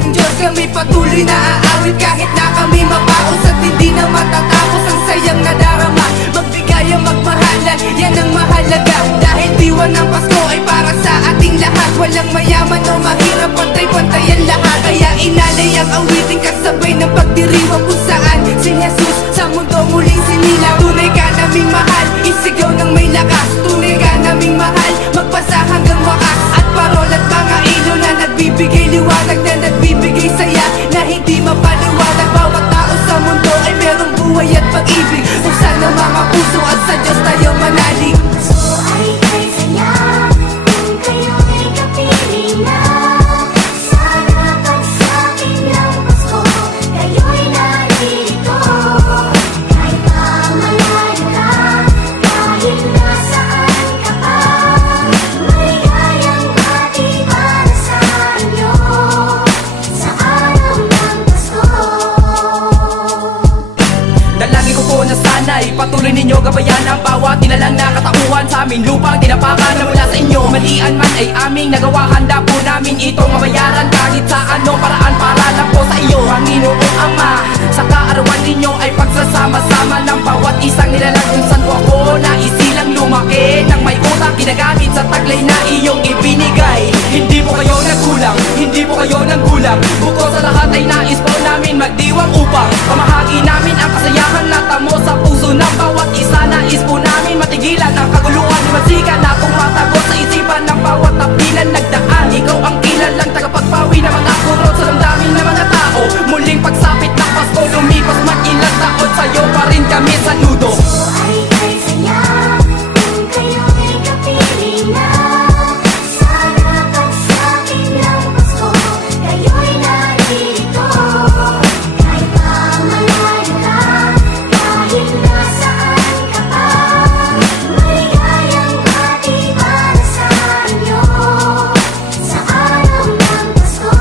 ng Diyos kami patuloy na aawit. Kahit na kami mapaos at hindi na matatapos ang sayang nadarama. Magbigay ang magmahalan, yan ang mahalaga. Dahil diwa ng Pasko ay para sa ating lahat. Walang mayaman o mahirap, pantay-pantay ang lahat. Kaya inalay ang awiting kasabay ng pagdiriwang kung saan si Jesus sa mundo muling sinilang. Tunay ka naming mahal, isigaw ng may lakas. Tunay ka naming mahal, magpasa hanggang wakas. At parol at mga ilaw na nagbibigay liwanag, na nagbibigay saya na hindi mapaliwanag. Bawat tao sa mundo ay merong buhay at pag-ibig. Buksan ang mga puso at sa Diyos tayo manalig. Puso ay kay saya kung kayo'y kapiling na. Sana pagsapit ng Pasko kayo'y narito. Kahit pa malayo ka, kahit nasaan ka pa, maligayang bati para sa inyo sa araw ng Pasko. Dalangin ko po na sana'y patuloy ninyo gabayan ang bawat nilalang na katauhan sa aming lupang tinapakan na mula sa inyo. Malian man ay aming nagawa, handa po namin itong mabayaran kahit sa anong paraan para lang po sa iyo. Panginoong Ama, sa kaarawan ninyo ay pagsasama-sama ng bawat isang nilalang kung saan po ako naisilang lumaki. Nang may utak ginagamit sa taglay na iyong ibinigay. Hindi po kayo nagkulang, hindi po kayo nagkulang. Bukod sa lahat ay nais po namin magdiwang upang pamahagi namin ang kasayahan na tamo sa puso ng bawat isa. Nais po namin matigilan ang kaguluhan, masika na tumatagot sa isipan ng bawat tapilan nagdaan. Ikaw ang kilalang tagapagpawi na mga kurot sa damdamin ng mga tao. Muling pagsapit ng Pasko, lumipas man ilang taon, sa'yo pa rin kami saludo. Puso ay kay saya kung kayo'y kapiling na. Sana pagsapit ng Pasko kayo'y narito. Kahit pa malayo ka, kahit nasaan ka pa, maligayang bati para sa inyo sa araw ng Pasko.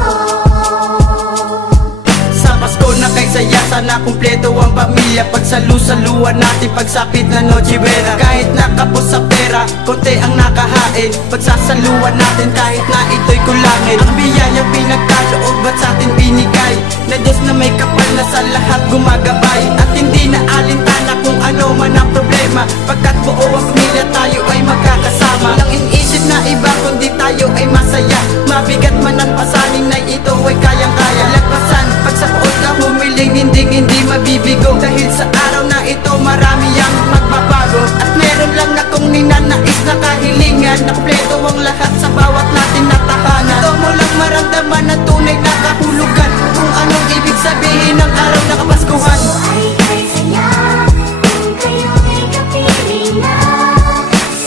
Sa Pasko na kay saya, sana kumpleto ang pamilya. Pagsalu-saluan natin pagsapit na Noche Buena. Kahit nakapos sa pera, konti ang nakahain. Pagsasaluan natin kahit na ito'y kulangin. Ang biyayang pinagkaloob at sa atin binigay na Diyos na may kapal na sa lahat gumagabay. At hindi na alintana kung ano man ang problema, pagkat buo ang pamilya tayo ay magkakasama. Walang inisip na iba kundi tayo ay masaya. Mabigat man ang pasaning na ito ay kayang-kaya. Lagpasan pag sa poon ka humiling, hindi mabibigo. Dahil sa araw na ito marami ang magbabago. At meron lang akong ninanais na kahilingan, na kumpleto ang lahat sa bawat natin na tahanan. Ito mo lang maramdaman na tunay na kahulugan kung anong ibig sabihin ng araw na Kapaskuhan. Puso ay kay saya kung kayo'y kapiling na.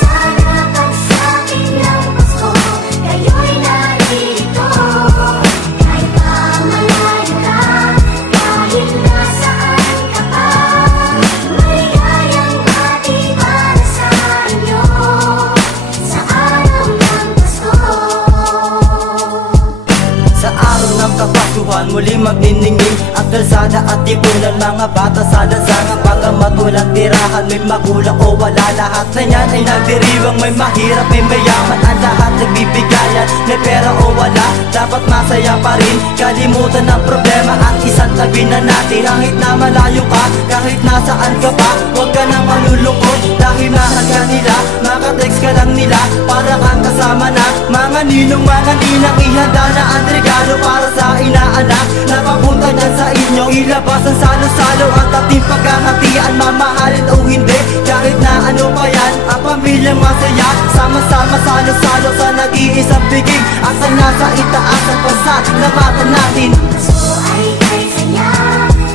Sana pagsapit ng Pasko kayo'y narito. Kahit pa malayo ka, kahit nasaan ka pa, maligayang bati para sa inyo sa araw ng Pasko. Sa araw ng Kapaskuhan, muli magniningning ang kalsada at tipunan. Mga bata sa lansangan, pagamat walang tirahan, may magulang o wala, lahat na yan ay nagdiriwang. May mahirap, may mayaman, ang lahat nagbibigayan. May pera o wala, dapat masaya pa rin. Kalimutan ang problema at isang tabi na natin. Kahit na malayo ka, kahit nasaan ka pa, huwag ka nang malulungkot dahil mahal ka nila. Makatext ka lang nila para kang kasama na. Mga ninong, mga ninang, ihanda na ang regalo para sa inaanak na papunta dyan sa inyo. Ilabas ang salo-salo at ating paghahatian, mamahalin o hindi. Kahit na ano pa yan, ang pamilyang masaya, sama-sama salo-salo sa nag-iisang biging. At ang nasa itaas ang pasalamatan natin. Puso ay kay saya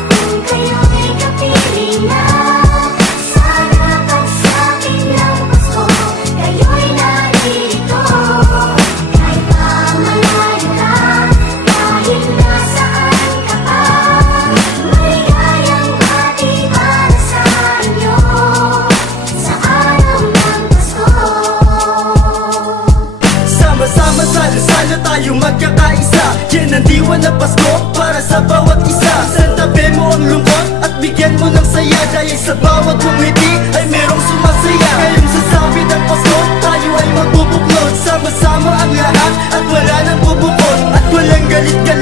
kung kayo'y kapiling na. Sana pagsapit ng Pasko kayo'y narito. Kahit pa malayo ka, kahit nasaan ka pa, maligayang bati para sa inyo sa araw ng Pasko. Sama-sama salo-salo tayo magkakaisa. Yan ang diwa ng Pasko para sa bawat isa. Isang tabi mo ang lungkot at bigyan mo ng saya, dahil sa bawat ngumiti ay merong sumasaya. Ngayong sasabi ng Pasko, tayo ay magbubuklod. Sama-sama ang lahat at wala nang bubukod. At walang galit-galit